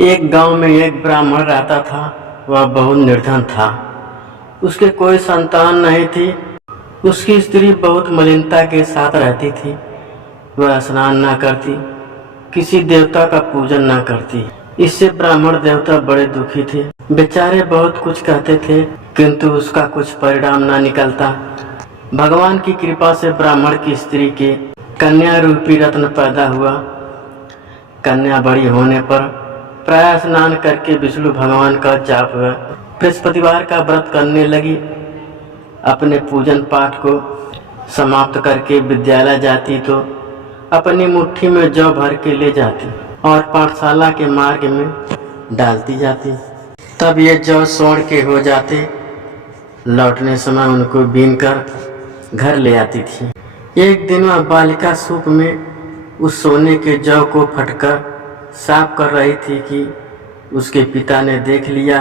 एक गांव में एक ब्राह्मण रहता था। वह बहुत निर्धन था। उसके कोई संतान नहीं थी। उसकी स्त्री बहुत मलिनता के साथ रहती थी। वह स्नान न करती, किसी देवता का पूजन न करती। इससे ब्राह्मण देवता बड़े दुखी थे। बेचारे बहुत कुछ कहते थे, किंतु उसका कुछ परिणाम न निकलता। भगवान की कृपा से ब्राह्मण की स्त्री के कन्या रूपी रत्न पैदा हुआ। कन्या बड़ी होने पर प्रायः स्नान करके विष्णु भगवान का जाप हुआ। बृहस्पतिवार का व्रत करने लगी। अपने पूजन पाठ को समाप्त करके विद्यालय जाती तो अपनी मुट्ठी में जौ भर के ले जाती और पाठशाला के मार्ग में डालती जाती। तब ये जौ स्वर्ण के हो जाते। लौटने समय उनको बीनकर घर ले आती थी। एक दिन वह बालिका सूप में उस सोने के जौ को फटकर साफ कर रही थी कि उसके पिता ने देख लिया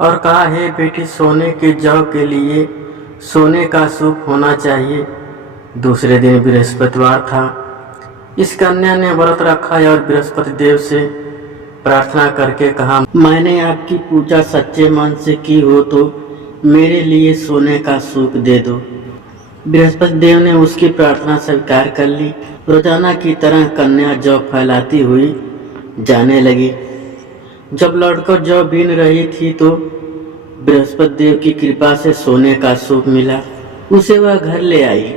और कहा, हे बेटी, सोने के जौ के लिए सोने का सूप होना चाहिए। दूसरे दिन बृहस्पतिवार था। इस कन्या ने व्रत रखा और बृहस्पति देव से प्रार्थना करके कहा, मैंने आपकी पूजा सच्चे मन से की हो तो मेरे लिए सोने का सूप दे दो। बृहस्पति देव ने उसकी प्रार्थना स्वीकार कर ली। रोजाना की तरह कन्या जौ फैलाती हुई जाने लगी। जब लौटकर जौ बीन रही थी तो बृहस्पति देव की कृपा से सोने का सूप मिला। उसे वह घर ले आई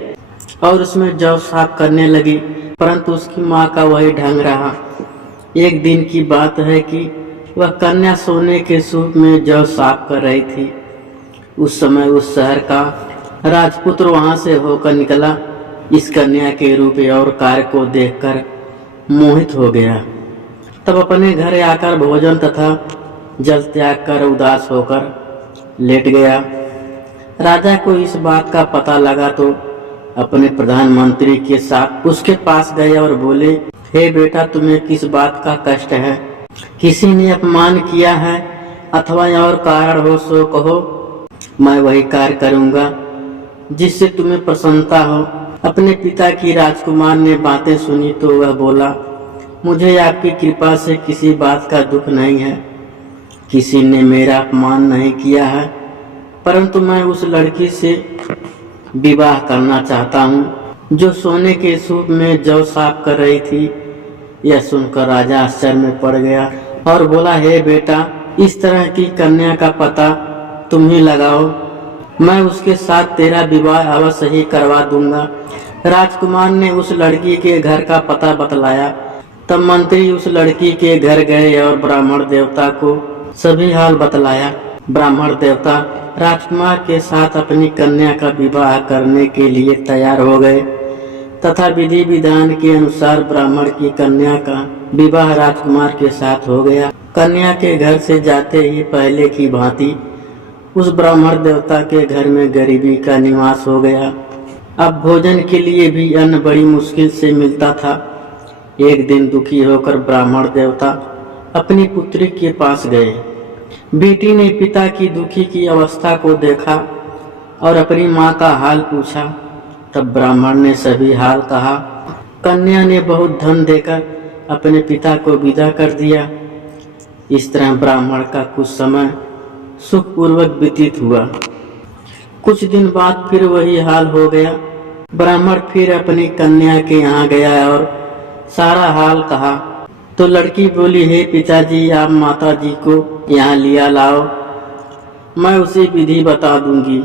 और उसमें जौ साफ करने लगी, परंतु उसकी माँ का वही ढंग रहा। एक दिन की बात है कि वह कन्या सोने के सूप में जौ साफ कर रही थी। उस समय उस शहर का राजपुत्र वहां से होकर निकला। इस कन्या के रूप और कार्य को देखकर मोहित हो गया। तब अपने घर आकर भोजन तथा जल त्याग कर उदास होकर लेट गया। राजा को इस बात का पता लगा तो अपने प्रधानमंत्री के साथ उसके पास गए और बोले, हे बेटा, तुम्हें किस बात का कष्ट है? किसी ने अपमान किया है अथवा और कारण हो सो कहो, मैं वही कार्य करूंगा जिससे तुम्हें प्रसन्नता हो। अपने पिता की राजकुमार ने बातें सुनी तो वह बोला, मुझे आपकी कृपा से किसी बात का दुख नहीं है। किसी ने मेरा अपमान नहीं किया है, परंतु मैं उस लड़की से विवाह करना चाहता हूँ जो सोने के सूप में जौ साफ कर रही थी। यह सुनकर राजा आश्चर्य में पड़ गया और बोला, हे बेटा, इस तरह की कन्या का पता तुम ही लगाओ। मैं उसके साथ तेरा विवाह अवश्य ही करवा दूंगा। राजकुमार ने उस लड़की के घर का पता बतलाया। तब मंत्री उस लड़की के घर गए और ब्राह्मण देवता को सभी हाल बतलाया। ब्राह्मण देवता राजकुमार के साथ अपनी कन्या का विवाह करने के लिए तैयार हो गए तथा विधि विधान के अनुसार ब्राह्मण की कन्या का विवाह राजकुमार के साथ हो गया। कन्या के घर से जाते ही पहले की भांति उस ब्राह्मण देवता के घर में गरीबी का निवास हो गया। अब भोजन के लिए भी अन्न बड़ी मुश्किल से मिलता था। एक दिन दुखी होकर ब्राह्मण देवता अपनी पुत्री के पास गए। बेटी ने पिता की दुखी की अवस्था को देखा और अपनी माँ का हाल पूछा। तब ब्राह्मण ने सभी हाल कहा। कन्या ने बहुत धन देकर अपने पिता को विदा कर दिया। इस तरह ब्राह्मण का कुछ समय सुखपूर्वक व्यतीत हुआ। कुछ दिन बाद फिर वही हाल हो गया। ब्राह्मण फिर अपनी कन्या के यहाँ गया और सारा हाल कहा तो लड़की बोली, हे पिताजी, आप माता जी को यहाँ लिया लाओ, मैं उसे विधि बता दूंगी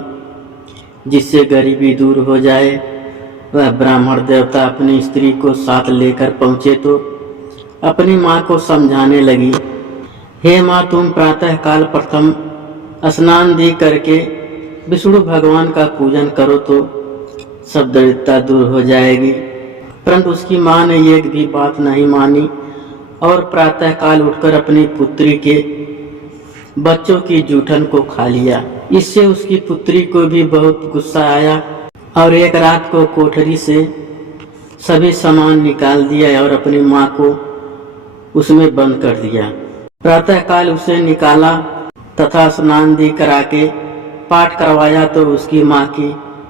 जिससे गरीबी दूर हो जाए। वह ब्राह्मण देवता अपनी स्त्री को साथ लेकर पहुँचे तो अपनी माँ को समझाने लगी, हे माँ, तुम प्रातः काल प्रथम स्नान दी करके विष्णु भगवान का पूजन करो तो सब दरिद्रता दूर हो जाएगी। परंतु उसकी माँ ने एक भी बात नहीं मानी और प्रातः काल उठकर अपनी पुत्री के बच्चों की जूठन को खा लिया। इससे उसकी पुत्री को भी बहुत गुस्सा आया और एक रात को कोठरी से सभी सामान निकाल दिया और अपनी माँ को उसमें बंद कर दिया। प्रातः काल उसे निकाला तथा स्नान दी करा के पाठ करवाया तो उसकी माँ की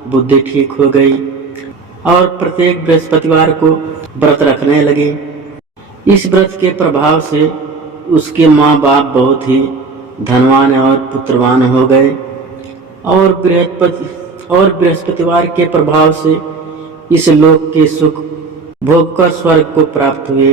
बुद्धि ठीक हो गई और प्रत्येक बृहस्पतिवार को व्रत रखने लगे। इस व्रत के प्रभाव से उसके माँ बाप बहुत ही धनवान और पुत्रवान हो गए और बृहस्पतिवार के प्रभाव से इस लोक के सुख भोग कर स्वर्ग को प्राप्त हुए।